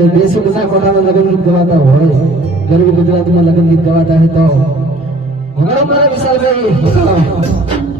દેશી બધા કોટામાં લગ્ન ગીત ગવાતા હોય. ગરવી ગુજરાતમાં લગ્ન ગીત ગવાતા હોય તો. મારા વિશાલભાઈ.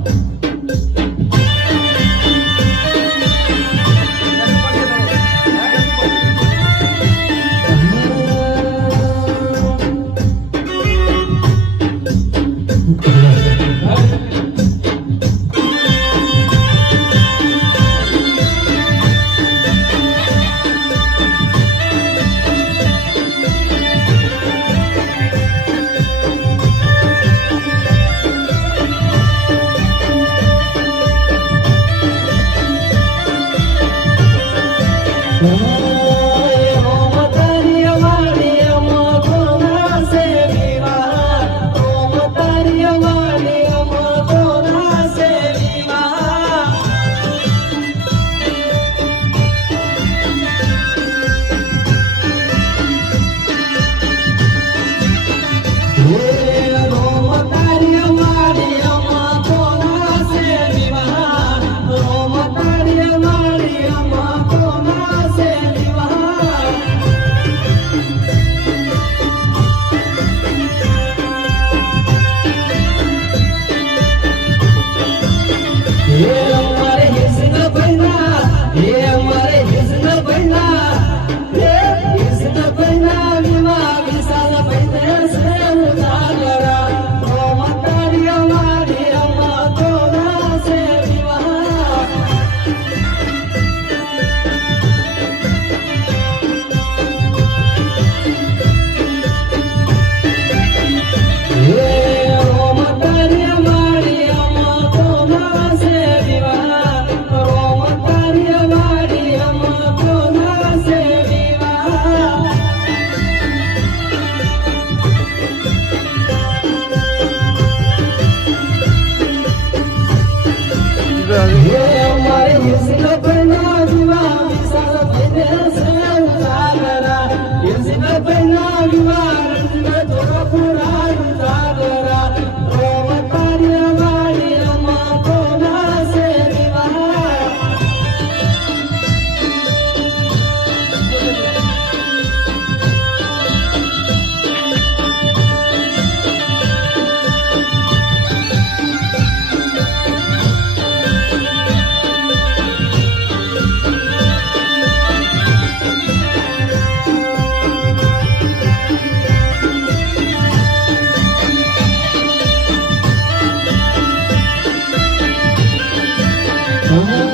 Oh,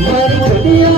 મારી છોટિયા